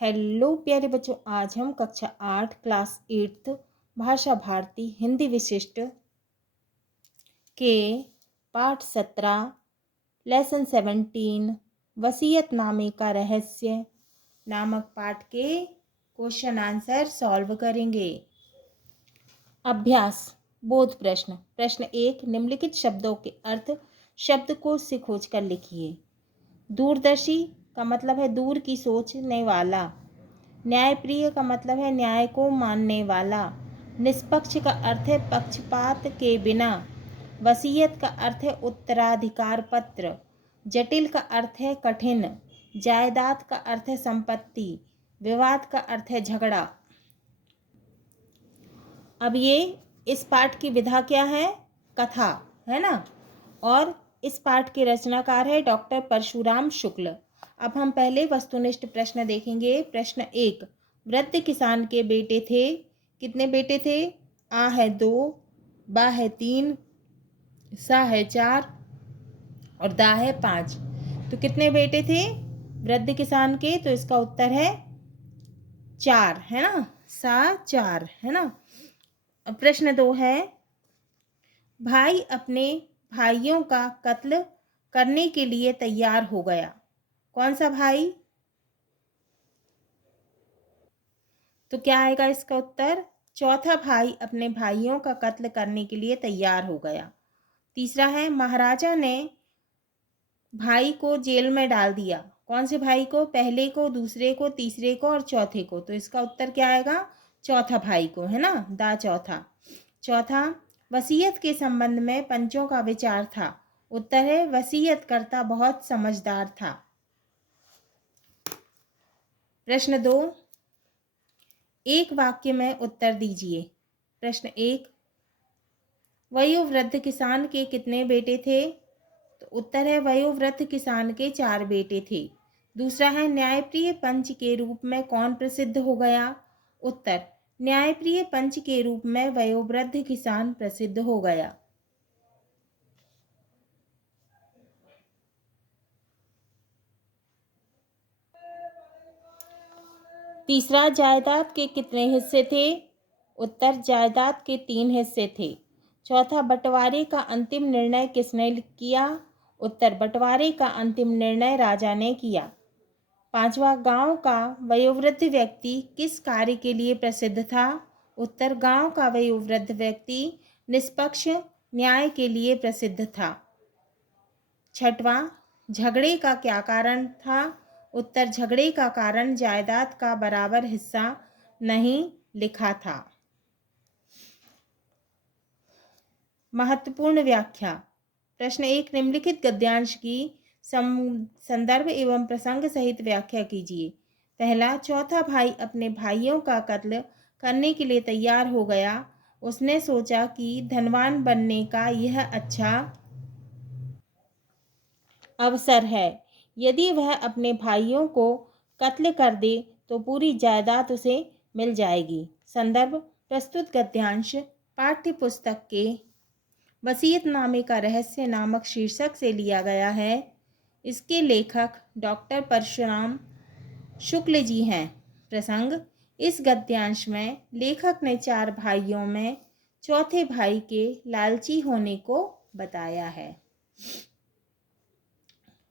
Hello प्यारे बच्चों, आज हम कक्षा 8 क्लास 8 भाषा भारती हिंदी विशिष्ट के पाठ 17 लेसन 17 वसीयतनामे का रहस्य नामक पाठ के क्वेश्चन आंसर सॉल्व करेंगे। अभ्यास बोध प्रश्न। प्रश्न 1, निम्नलिखित शब्दों के अर्थ शब्दकोश से खोजकर लिखिए। दूरदर्शी का मतलब है दूर की सोचने वाला। न्यायप्रिय का मतलब है न्याय को मानने वाला। निष्पक्ष का अर्थ है पक्षपात के बिना। वसीयत का अर्थ है उत्तराधिकार पत्र। जटिल का अर्थ है कठिन। जायदाद का अर्थ है संपत्ति। विवाद का अर्थ है झगड़ा। अब ये इस पाठ की विधा क्या है? कथा है ना। और इस पाठ के रचनाकार है डॉक्टर परशुराम शुक्ल। अब हम पहले वस्तुनिष्ठ प्रश्न देखेंगे। प्रश्न 1, वृद्ध किसान के बेटे थे। कितने बेटे थे? आ है 2, बा है 3, सा है 4 और दा है 5। तो कितने बेटे थे वृद्ध किसान के? तो इसका उत्तर है 4, है ना। सा 4 है ना। अब प्रश्न 2 है, भाई अपने भाइयों का कत्ल करने के लिए तैयार हो गया। कौन सा भाई? तो क्या आएगा इसका उत्तर? चौथा भाई अपने भाइयों का कत्ल करने के लिए तैयार हो गया। तीसरा है, महाराजा ने भाई को जेल में डाल दिया। कौन से भाई को? पहले को, दूसरे को, तीसरे को और चौथे को। तो इसका उत्तर क्या आएगा? चौथा भाई को, है ना। दा चौथा। चौथा, वसीयत के संबंध में पंचों का विचार था। उत्तर है वसीयतकर्ता बहुत समझदार था। प्रश्न 2, एक वाक्य में उत्तर दीजिए। प्रश्न 1, वयोवृद्ध किसान के कितने बेटे थे? तो उत्तर है वयोवृद्ध किसान के 4 बेटे थे। दूसरा है, न्यायप्रिय पंच के रूप में कौन प्रसिद्ध हो गया? उत्तर, न्यायप्रिय पंच के रूप में वयोवृद्ध किसान प्रसिद्ध हो गया। तीसरा, जायदाद के कितने हिस्से थे? उत्तर, जायदाद के 3 हिस्से थे। चौथा, बंटवारे का अंतिम निर्णय किसने किया? उत्तर, बंटवारे का अंतिम निर्णय राजा ने किया। पांचवा, गांव का वयोवृद्ध व्यक्ति किस कार्य के लिए प्रसिद्ध था? उत्तर, गांव का वयोवृद्ध व्यक्ति निष्पक्ष न्याय के लिए प्रसिद्ध था। छठवां, झगड़े का क्या कारण था? उत्तर, झगड़े का कारण जायदाद का बराबर हिस्सा नहीं लिखा था। महत्वपूर्ण व्याख्या। प्रश्न 1, निम्नलिखित गद्यांश की संदर्भ एवं प्रसंग सहित व्याख्या कीजिए। पहला, चौथा भाई अपने भाइयों का कत्ल करने के लिए तैयार हो गया। उसने सोचा कि धनवान बनने का यह अच्छा अवसर है। यदि वह अपने भाइयों को कत्ल कर दे तो पूरी जायदाद उसे मिल जाएगी। संदर्भ, प्रस्तुत गद्यांश पाठ्य पुस्तक के वसीयतनामे का रहस्य नामक शीर्षक से लिया गया है। इसके लेखक डॉक्टर परशुराम शुक्ल जी हैं। प्रसंग, इस गद्यांश में लेखक ने 4 भाइयों में चौथे भाई के लालची होने को बताया है।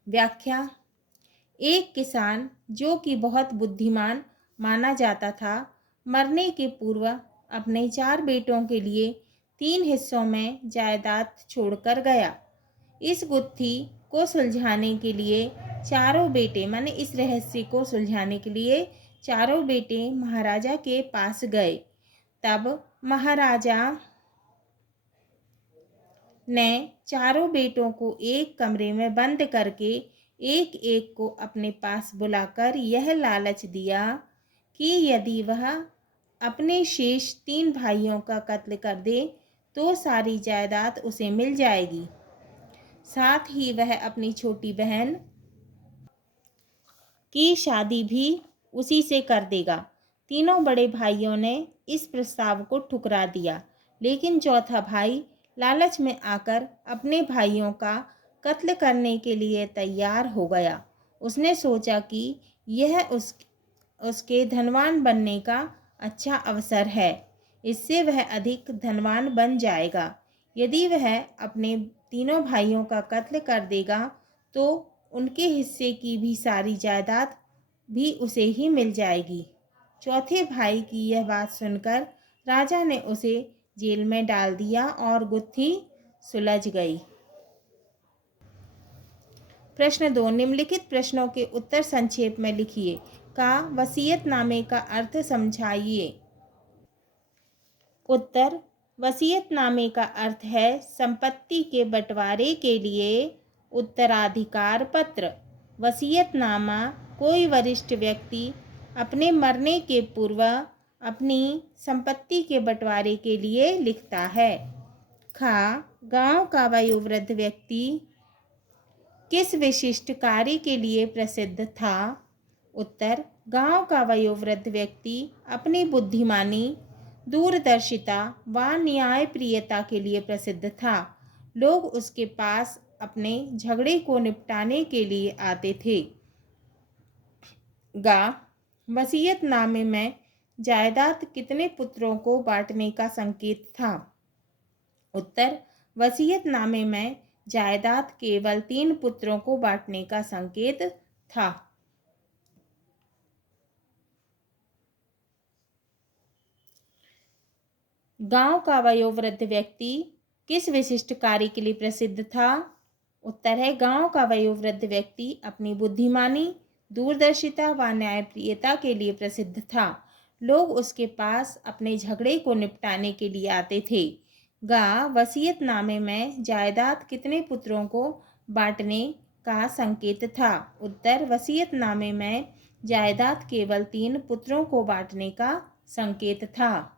व्याख्या, एक किसान जो कि बहुत बुद्धिमान माना जाता था, मरने के पूर्व अपने 4 बेटों के लिए 3 हिस्सों में जायदाद छोड़कर गया। इस गुत्थी को सुलझाने के लिए चारों बेटे, माने इस रहस्य को सुलझाने के लिए चारों बेटे महाराजा के पास गए। तब महाराजा ने चारों बेटों को एक कमरे में बंद करके एक एक को अपने पास बुलाकर यह लालच दिया कि यदि वह अपने शेष 3 भाइयों का कत्ल कर दे तो सारी जायदाद उसे मिल जाएगी। साथ ही वह अपनी छोटी बहन की शादी भी उसी से कर देगा। तीनों बड़े भाइयों ने इस प्रस्ताव को ठुकरा दिया, लेकिन चौथा भाई लालच में आकर अपने भाइयों का कत्ल करने के लिए तैयार हो गया। उसने सोचा कि यह उसके धनवान बनने का अच्छा अवसर है। इससे वह अधिक धनवान बन जाएगा। यदि वह अपने तीनों भाइयों का कत्ल कर देगा तो उनके हिस्से की भी सारी जायदाद भी उसे ही मिल जाएगी। चौथे भाई की यह बात सुनकर राजा ने उसे जेल में डाल दिया और गुत्थी सुलझ गई। प्रश्न 2, निम्नलिखित प्रश्नों के उत्तर संक्षेप में लिखिए। का वसीयतनामे का अर्थ समझाइए। उत्तर, वसीयतनामे का अर्थ है संपत्ति के बंटवारे के लिए उत्तराधिकार पत्र। वसीयतनामा कोई वरिष्ठ व्यक्ति अपने मरने के पूर्व अपनी संपत्ति के बंटवारे के लिए लिखता है। खा, गांव का वयोवृद्ध व्यक्ति किस विशिष्ट कार्य के लिए प्रसिद्ध था। उत्तर, गांव का वयोवृद्ध व्यक्ति अपनी बुद्धिमानी, दूरदर्शिता व न्यायप्रियता के लिए प्रसिद्ध था। लोग उसके पास अपने झगड़े को निपटाने के लिए आते थे। गा, वसीयतनामे में जायदाद कितने पुत्रों को बांटने का संकेत था। उत्तर, वसीयतनामे में जायदाद केवल 3 पुत्रों को बांटने का संकेत था। गांव का वयोवृद्ध व्यक्ति किस विशिष्ट कार्य के लिए प्रसिद्ध था। उत्तर है, गांव का वयोवृद्ध व्यक्ति अपनी बुद्धिमानी, दूरदर्शिता व न्यायप्रियता के लिए प्रसिद्ध था। लोग उसके पास अपने झगड़े को निपटाने के लिए आते थे। गा, वसीयतनामे में जायदाद कितने पुत्रों को बांटने का संकेत था। उत्तर, वसीयतनामे में जायदाद केवल 3 पुत्रों को बांटने का संकेत था।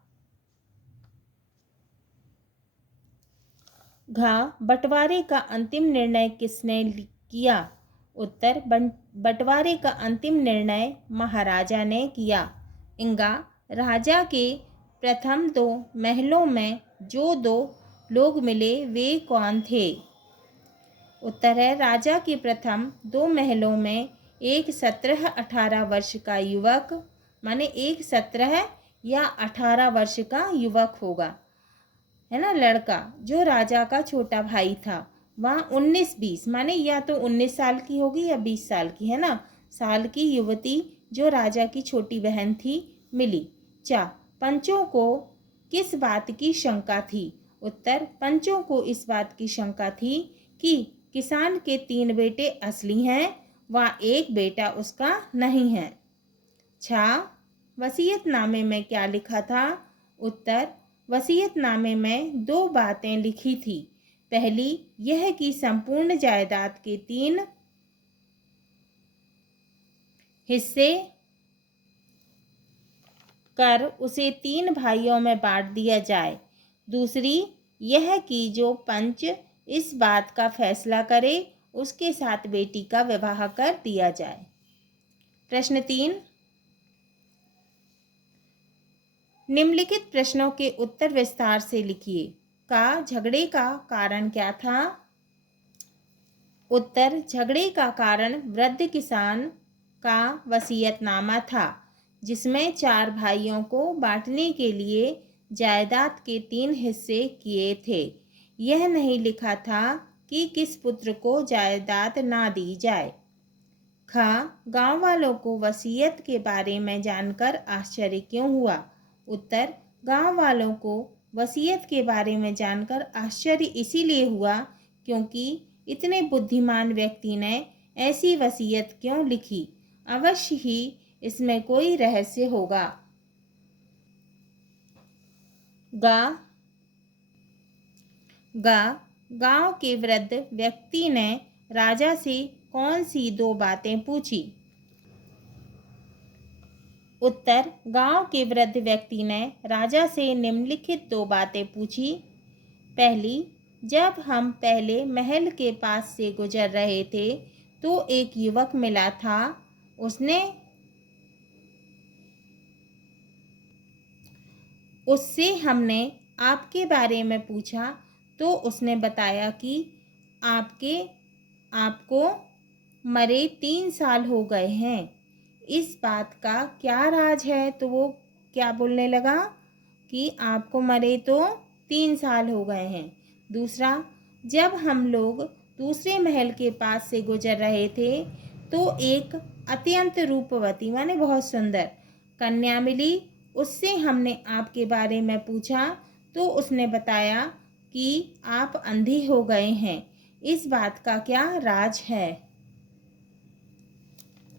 घा, बंटवारे का अंतिम निर्णय किसने किया। उत्तर, बंटवारे का अंतिम निर्णय महाराजा ने किया। इंगा, राजा के प्रथम 2 महलों में जो 2 लोग मिले वे कौन थे। उत्तर है, राजा के प्रथम 2 महलों में एक 17-18 वर्ष का युवक, माने एक 17 या 18 वर्ष का युवक होगा, है ना, लड़का, जो राजा का छोटा भाई था। वहाँ 19-20 माने या तो 19 साल की होगी या 20 साल की, है ना, साल की युवती जो राजा की छोटी बहन थी मिली। चा, पंचों को किस बात की शंका थी। उत्तर, पंचों को इस बात की शंका थी कि किसान के 3 बेटे असली हैं व एक बेटा उसका नहीं है। छा, वसीयतनामे में क्या लिखा था। उत्तर, वसीयतनामे में 2 बातें लिखी थी। पहली यह कि संपूर्ण जायदाद के 3 हिस्से कर उसे 3 भाइयों में बांट दिया जाए। दूसरी यह कि जो पंच इस बात का फैसला करे उसके साथ बेटी का विवाह कर दिया जाए। प्रश्न 3, निम्नलिखित प्रश्नों के उत्तर विस्तार से लिखिए। का झगड़े का कारण क्या था। उत्तर, झगड़े का कारण वृद्ध किसान का वसीयतनामा था जिसमें 4 भाइयों को बांटने के लिए जायदाद के 3 हिस्से किए थे। यह नहीं लिखा था कि किस पुत्र को जायदाद ना दी जाए। खा, गांव वालों को वसीयत के बारे में जानकर आश्चर्य क्यों हुआ। उत्तर, गांव वालों को वसीयत के बारे में जानकर आश्चर्य इसीलिए हुआ क्योंकि इतने बुद्धिमान व्यक्ति ने ऐसी वसीयत क्यों लिखी। अवश्य ही इसमें कोई रहस्य होगा। गांव के वृद्ध व्यक्ति ने राजा से कौन सी 2 बातें पूछी। उत्तर, गांव के वृद्ध व्यक्ति ने राजा से निम्नलिखित 2 बातें पूछी। पहली, जब हम पहले महल के पास से गुजर रहे थे तो एक युवक मिला था। उससे हमने आपके बारे में पूछा तो उसने बताया कि आपको मरे 3 साल हो गए हैं। इस बात का क्या राज है? तो वो क्या बोलने लगा कि आपको मरे तो 3 साल हो गए हैं। दूसरा, जब हम लोग दूसरे महल के पास से गुजर रहे थे तो एक अत्यंत रूपवती माने बहुत सुंदर कन्या मिली। उससे हमने आपके बारे में पूछा तो उसने बताया कि आप अंधे हो गए हैं। इस बात का क्या राज है?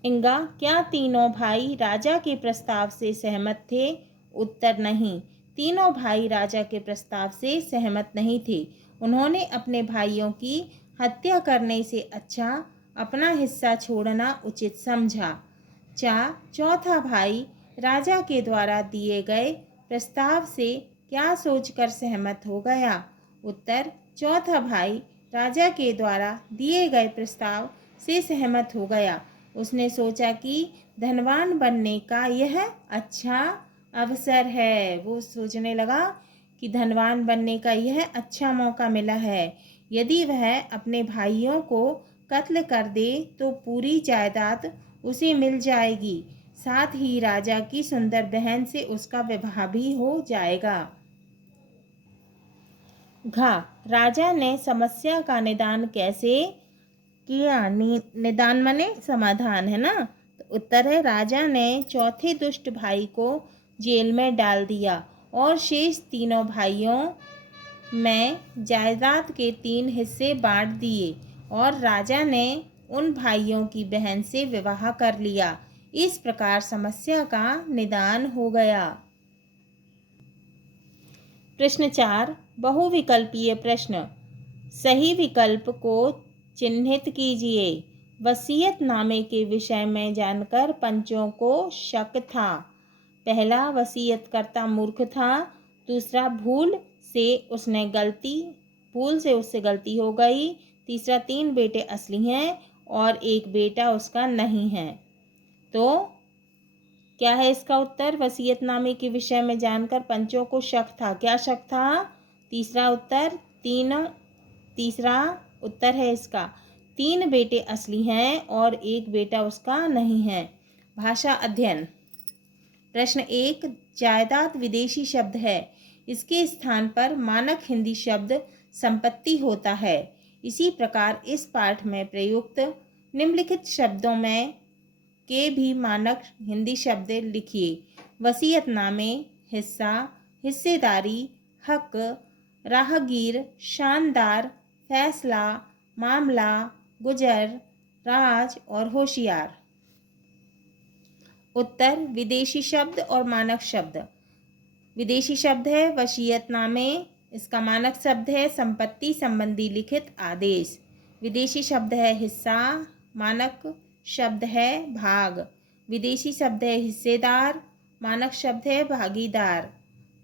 इंगा, क्या तीनों भाई राजा के प्रस्ताव से सहमत थे? उत्तर, नहीं। तीनों भाई राजा के प्रस्ताव से सहमत नहीं थे। उन्होंने अपने भाइयों की हत्या करने से अच्छा अपना हिस्सा छोड़ना उचित समझा। चौथा भाई राजा के द्वारा दिए गए प्रस्ताव से क्या सोचकर सहमत हो गया? उत्तर, चौथा भाई राजा के द्वारा दिए गए प्रस्ताव से सहमत हो गया। उसने सोचा कि धनवान बनने का यह अच्छा अवसर है। वो सोचने लगा कि धनवान बनने का यह अच्छा मौका मिला है। यदि वह अपने भाइयों को कत्ल कर दे तो पूरी जायदाद उसे मिल जाएगी। साथ ही राजा की सुंदर बहन से उसका विवाह भी हो जाएगा। राजा ने समस्या का निदान कैसे किया? निदान माने समाधान, है ना। तो उत्तर है, राजा ने चौथे दुष्ट भाई को जेल में डाल दिया और शेष तीनों भाइयों में जायदाद के 3 हिस्से बांट दिए और राजा ने उन भाइयों की बहन से विवाह कर लिया। इस प्रकार समस्या का निदान हो गया। प्रश्न 4, बहुविकल्पीय प्रश्न। सही विकल्प को चिन्हित कीजिए। वसीयतनामे के विषय में जानकर पंचों को शक था। पहला, वसीयतकर्ता मूर्ख था। दूसरा, भूल से उससे गलती हो गई। तीसरा, 3 बेटे असली हैं और 1 बेटा उसका नहीं है। तो क्या है इसका उत्तर? वसीयतनामे के विषय में जानकर पंचों को शक था। क्या शक था? तीसरा उत्तर है इसका 3 बेटे असली हैं और 1 बेटा उसका नहीं है। भाषा अध्ययन। प्रश्न 1, जायदाद विदेशी शब्द है। इसके स्थान पर मानक हिंदी शब्द संपत्ति होता है। इसी प्रकार इस पाठ में प्रयुक्त निम्नलिखित शब्दों में के भी मानक हिंदी शब्द लिखिए। वसीयतनामे, हिस्सा, हिस्सेदारी, हक, राहगीर, शानदार, फैसला, मामला, गुजर, राज और होशियार। उत्तर, विदेशी शब्द और मानक शब्द। विदेशी शब्द है वसीयतनामे, इसका मानक शब्द है संपत्ति संबंधी लिखित आदेश। विदेशी शब्द है हिस्सा, मानक शब्द है भाग। विदेशी शब्द है हिस्सेदार, मानक शब्द है भागीदार।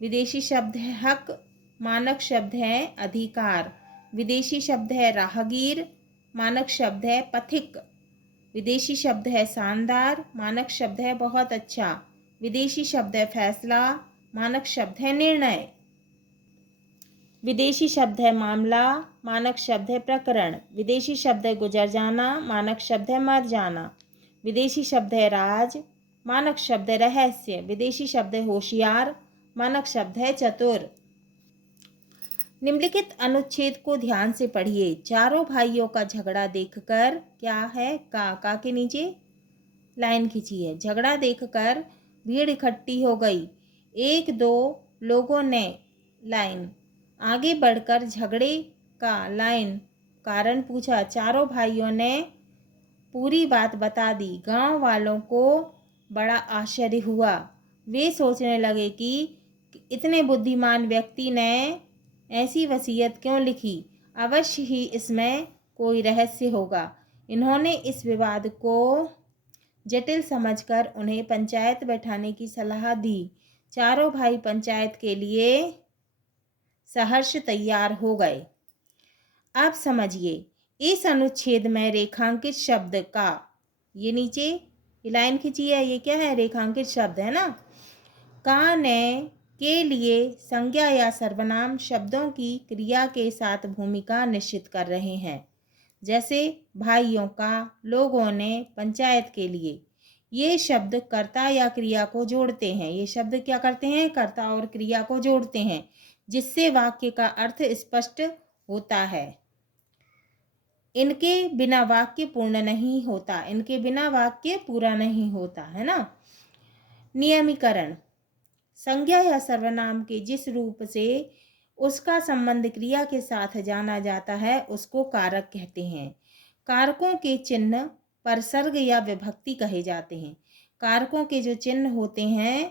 विदेशी शब्द है हक, मानक शब्द है अधिकार। विदेशी शब्द है राहगीर, मानक शब्द है पथिक। विदेशी शब्द है शानदार, मानक शब्द है बहुत अच्छा। विदेशी शब्द है फैसला, मानक शब्द है निर्णय। विदेशी शब्द है मामला, मानक शब्द है प्रकरण। विदेशी शब्द है गुजर जाना, मानक शब्द है मर जाना। विदेशी शब्द है राज, मानक शब्द है रहस्य। विदेशी शब्द है होशियार, मानक शब्द है चतुर। निम्नलिखित अनुच्छेद को ध्यान से पढ़िए। चारों भाइयों का झगड़ा देखकर, क्या है का के नीचे लाइन खींची है। झगड़ा देखकर भीड़ इकट्ठी हो गई। 1-2 लोगों ने लाइन आगे बढ़कर झगड़े का लाइन कारण पूछा। चारों भाइयों ने पूरी बात बता दी। गांव वालों को बड़ा आश्चर्य हुआ। वे सोचने लगे कि इतने बुद्धिमान व्यक्ति ने ऐसी वसीयत क्यों लिखी? अवश्य ही इसमें कोई रहस्य होगा। इन्होंने इस विवाद को जटिल समझकर उन्हें पंचायत बैठाने की सलाह दी। चारों भाई पंचायत के लिए सहर्ष तैयार हो गए। अब समझिए, इस अनुच्छेद में रेखांकित शब्द का, ये नीचे लाइन खींची है, ये क्या है? रेखांकित शब्द है ना। का, ने के लिए संज्ञा या सर्वनाम शब्दों की क्रिया के साथ भूमिका निश्चित कर रहे हैं। जैसे भाइयों का, लोगों ने, पंचायत के लिए। ये शब्द कर्ता या क्रिया को जोड़ते हैं। ये शब्द क्या करते हैं? कर्ता और क्रिया को जोड़ते हैं, जिससे वाक्य का अर्थ स्पष्ट होता है। इनके बिना वाक्य पूर्ण नहीं होता। इनके बिना वाक्य पूरा नहीं होता, है ना। नियमीकरण। संज्ञा या सर्वनाम के जिस रूप से उसका संबंध क्रिया के साथ जाना जाता है उसको कारक कहते हैं। कारकों के चिन्ह परसर्ग या विभक्ति कहे जाते हैं। कारकों के जो चिन्ह होते हैं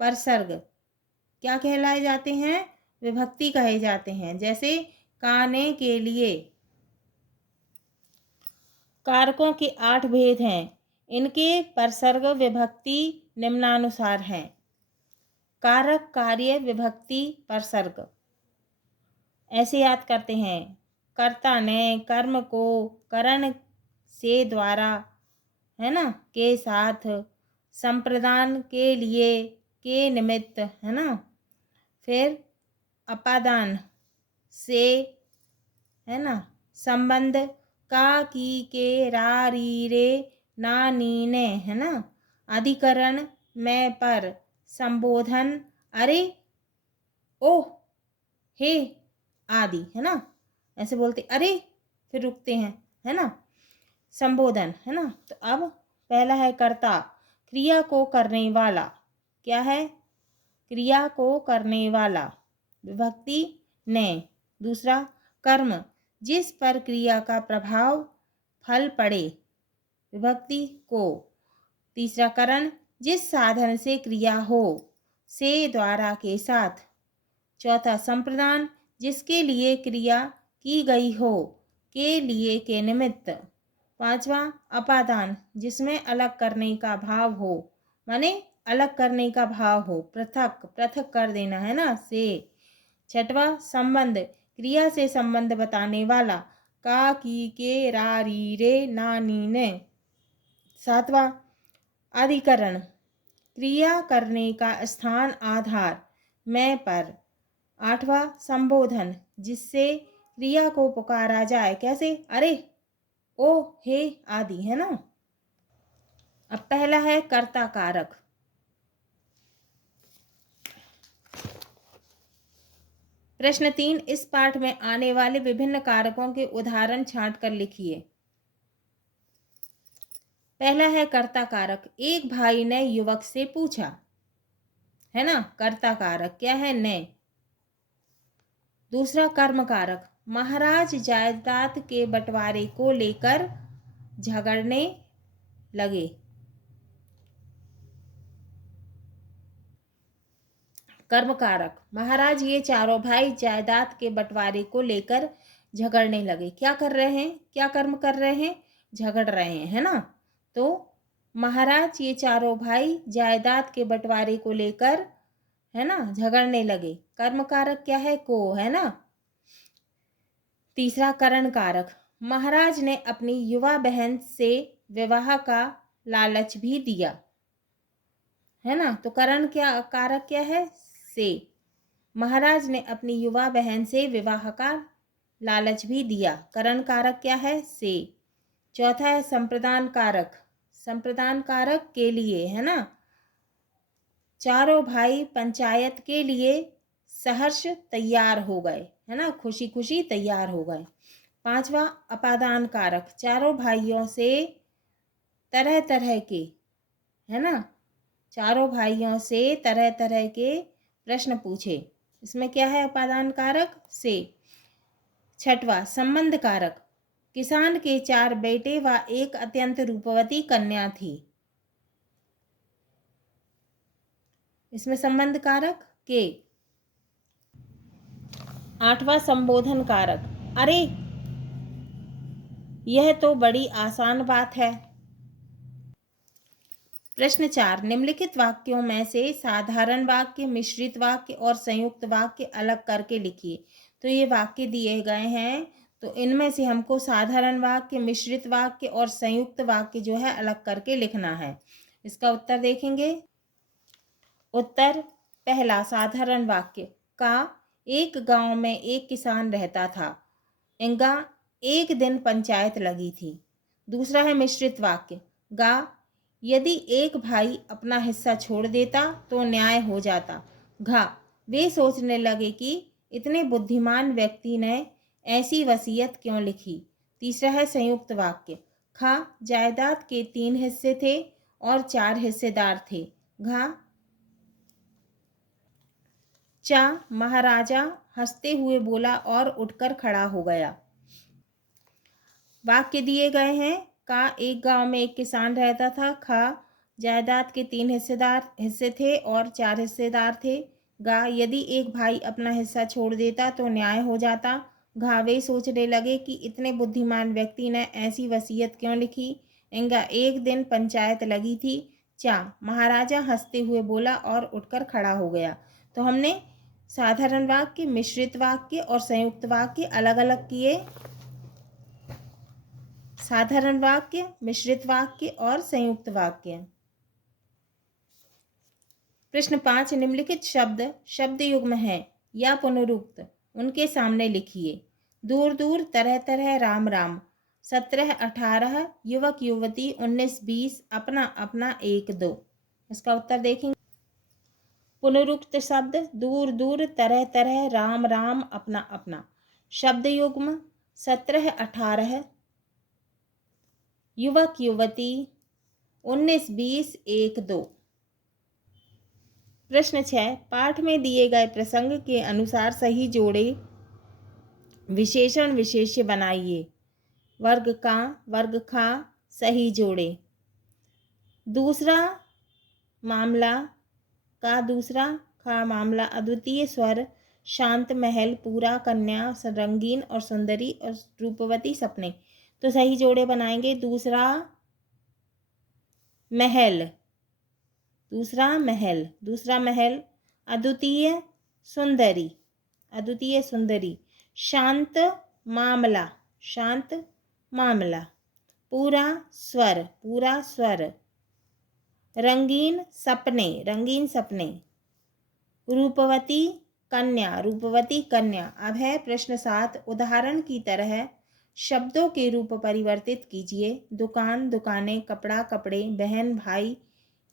परसर्ग क्या कहलाए जाते हैं? विभक्ति कहे जाते हैं। जैसे खाने के लिए। कारकों के 8 भेद हैं। इनके परसर्ग विभक्ति निम्नानुसार हैं। कारक, कार्य, विभक्ति, परसर्ग। ऐसे याद करते हैं। कर्ता ने कर्म को करण से द्वारा, है ना, के साथ, संप्रदान के लिए, के निमित्त, है ना। फिर अपादान से, है ना, संबंध, का, की, के, रा, री, रे, ना, नी, ने, है ना। अधिकरण, मैं, पर, संबोधन, अरे, ओ, हे आदि, है ना। ऐसे बोलते अरे, फिर रुकते हैं, है ना। संबोधन, है ना। तो अब पहला है कर्ता, क्रिया को करने वाला। क्या है? क्रिया को करने वाला। विभक्ति ने। दूसरा कर्म, जिस पर क्रिया का प्रभाव फल पड़े, विभक्ति को। तीसरा करण, जिस साधन से क्रिया हो, से, द्वारा, के साथ। चौथा संप्रदान, जिसके लिए क्रिया की गई हो, के लिए, के निमित्त। पांचवा अपादान, जिसमें अलग करने का भाव हो, माने अलग करने का भाव हो, पृथक, पृथक कर देना, है ना, से। छठवा संबंध, क्रिया से संबंध बताने वाला, का, की, के, रा, री, रे, ना, नी, ने। सातवां अधिकरण, क्रिया करने का स्थान, आधार, मैं, पर। आठवां संबोधन, जिससे क्रिया को पुकारा जाए, कैसे? अरे, ओ, हे आदि, है ना। अब पहला है कर्ता कारक। प्रश्न 3, इस पाठ में आने वाले विभिन्न कारकों के उदाहरण छांट कर लिखिए। पहला है कर्ता कारक। एक भाई ने युवक से पूछा, है ना। कर्ता कारक क्या है? ने। दूसरा कर्म कारक, महाराज जायदाद के बंटवारे को लेकर झगड़ने लगे। कर्म कारक, महाराज ये चारों भाई जायदाद के बंटवारे को लेकर झगड़ने लगे। क्या कर रहे हैं? क्या कर्म कर रहे हैं? झगड़ रहे हैं, है ना। तो महाराज ये चारों भाई जायदाद के बंटवारे को लेकर, है ना, झगड़ने लगे। कर्म कारक क्या है? को, है ना। तीसरा करण कारक, महाराज ने अपनी युवा बहन से विवाह का लालच भी दिया, है ना। तो करण क्या कारक क्या है? से। महाराज ने अपनी युवा बहन से विवाह का लालच भी दिया। करण कारक क्या है? से। चौथा है संप्रदान कारक। संप्रदान कारक के लिए, है ना। चारों भाई पंचायत के लिए सहर्ष तैयार हो गए, है ना, खुशी खुशी तैयार हो गए। पांचवा अपादान कारक, चारों भाइयों से तरह तरह के, है ना, चारों भाइयों से तरह तरह के प्रश्न पूछे। इसमें क्या है? अपादान कारक से। छठवा संबंध कारक, किसान के 4 बेटे व एक अत्यंत रूपवती कन्या थी। इसमें संबंध कारक के। आठवां संबोधन कारक, अरे यह तो बड़ी आसान बात है। प्रश्न 4, निम्नलिखित वाक्यों में से साधारण वाक्य, मिश्रित वाक्य और संयुक्त वाक्य अलग करके लिखिए। तो ये वाक्य दिए गए हैं, तो इनमें से हमको साधारण वाक्य, मिश्रित वाक्य और संयुक्त वाक्य जो है अलग करके लिखना है। इसका उत्तर देखेंगे। उत्तर पहला साधारण वाक्य, का एक गांव में एक किसान रहता था। इंगा एक दिन पंचायत लगी थी। दूसरा है मिश्रित वाक्य, गा यदि एक भाई अपना हिस्सा छोड़ देता तो न्याय हो जाता। घ वे सोचने लगे कि इतने बुद्धिमान व्यक्ति ने ऐसी वसीयत क्यों लिखी। तीसरा है संयुक्त वाक्य। ख जायदाद के 3 हिस्से थे और 4 हिस्सेदार थे। घ चा महाराजा हंसते हुए बोला और उठकर खड़ा हो गया। वाक्य दिए गए हैं। का एक गांव में एक किसान रहता था। ख जायदाद के 3 हिस्से थे और 4 हिस्सेदार थे। गा यदि एक भाई अपना हिस्सा छोड़ देता तो न्याय हो जाता। घा वे सोचने लगे कि इतने बुद्धिमान व्यक्ति ने ऐसी वसीयत क्यों लिखी। इंगा एक दिन पंचायत लगी थी। चा महाराजा हंसते हुए बोला और उठकर खड़ा हो गया। तो हमने साधारण वाक्य, मिश्रित वाक्य और संयुक्त वाक्य अलग अलग किए। साधारण वाक्य, मिश्रित वाक्य और संयुक्त वाक्य। प्रश्न 5 निम्नलिखित शब्द युग्म है या पुनरुक्त उनके सामने लिखिए। दूर दूर, तरह तरह, राम राम, 17 18, युवक युवती, 19 20, अपना अपना, 1 2। इसका उत्तर देखेंगे। पुनरुक्त शब्द दूर दूर, तरह तरह, राम राम, अपना अपना। शब्द युग्म 17 18, युवक युवती, 19 20, 1 2। प्रश्न 6 पाठ में दिए गए प्रसंग के अनुसार सही जोड़े, विशेषण विशेष्य बनाइए। वर्ग का, वर्ग खा, सही जोड़े। दूसरा मामला का, दूसरा खा मामला, अद्वितीय स्वर, शांत महल, पूरा, कन्या, रंगीन और सुंदरी और रूपवती सपने। तो सही जोड़े बनाएंगे। दूसरा महल, दूसरा महल, दूसरा महल, अद्वितीय सुंदरी, अद्वितीय सुंदरी, शांत मामला, शांत मामला, पूरा स्वर, पूरा स्वर, रंगीन सपने, रंगीन सपने, रूपवती कन्या, रूपवती कन्या। अब है प्रश्न 7 उदाहरण की तरह शब्दों के रूप परिवर्तित कीजिए। दुकान दुकानें, कपड़ा कपड़े, बहन भाई,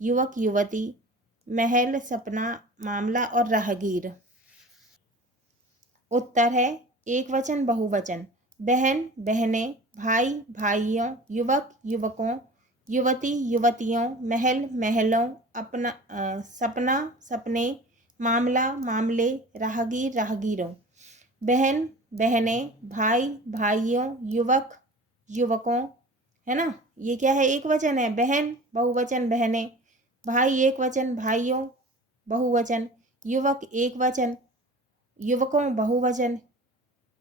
युवक युवती, महल सपना, मामला और राहगीर। उत्तर है एक वचन बहुवचन। बहन बहनें, भाई भाइयों, युवक युवकों, युवती युवतियों, महल महलों, अपना सपना सपने, मामला मामले, राहगीर राहगीरों। बहन बहनें, भाई भाइयों, युवक युवकों, है ना। ये क्या है, एक वचन है। बहन बहुवचन बहनें, भाई एक वचन भाइयों बहुवचन, युवक एक वचन युवकों बहुवचन,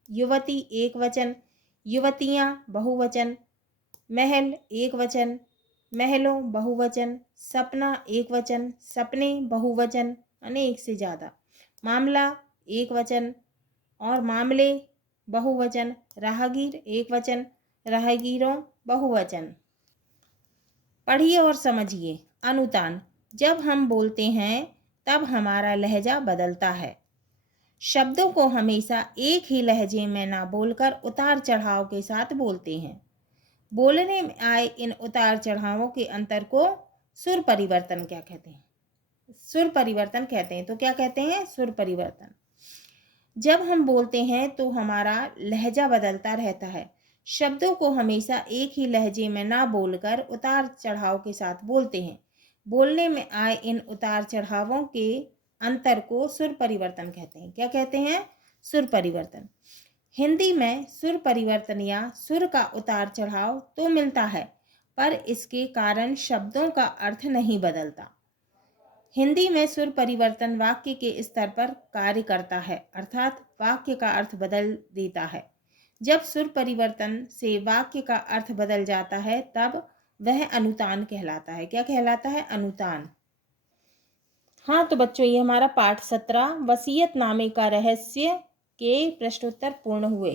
युवती एक वचन युवतियाँ बहुवचन, महल एक वचन महलों बहुवचन, सपना एक वचन सपने बहुवचन अनेक से ज़्यादा, मामला एक वचन और मामले बहुवचन, राहगीर एक वचन राहगीरों बहुवचन। पढ़िए और समझिए। अनुतान, जब हम बोलते हैं तब हमारा लहजा बदलता है। शब्दों को हमेशा एक ही लहजे में ना बोलकर उतार चढ़ाव के साथ बोलते हैं। बोलने में आए इन उतार चढ़ावों के अंतर को सुर परिवर्तन क्या कहते हैं? सुर परिवर्तन कहते हैं। तो क्या कहते हैं? सुर परिवर्तन। जब हम बोलते हैं तो हमारा लहजा बदलता रहता है। शब्दों को हमेशा एक ही लहजे में ना बोलकर उतार चढ़ाव के साथ बोलते हैं। बोलने में आए इन उतार चढ़ावों के अंतर को सुर परिवर्तन कहते हैं। क्या कहते हैं? सुर परिवर्तन। हिंदी में सुर परिवर्तन या सुर का उतार चढ़ाव तो मिलता है, पर इसके कारण शब्दों का अर्थ नहीं बदलता। हिंदी में सुर परिवर्तन वाक्य के स्तर पर कार्य करता है, अर्थात वाक्य का अर्थ बदल देता है। जब सुर परिवर्तन से वाक्य का अर्थ बदल जाता है तब वह अनुतान कहलाता है। क्या कहलाता है? अनुतान। हाँ तो बच्चों, ये हमारा पाठ 17 वसीयतनामे का रहस्य के प्रश्नोत्तर पूर्ण हुए।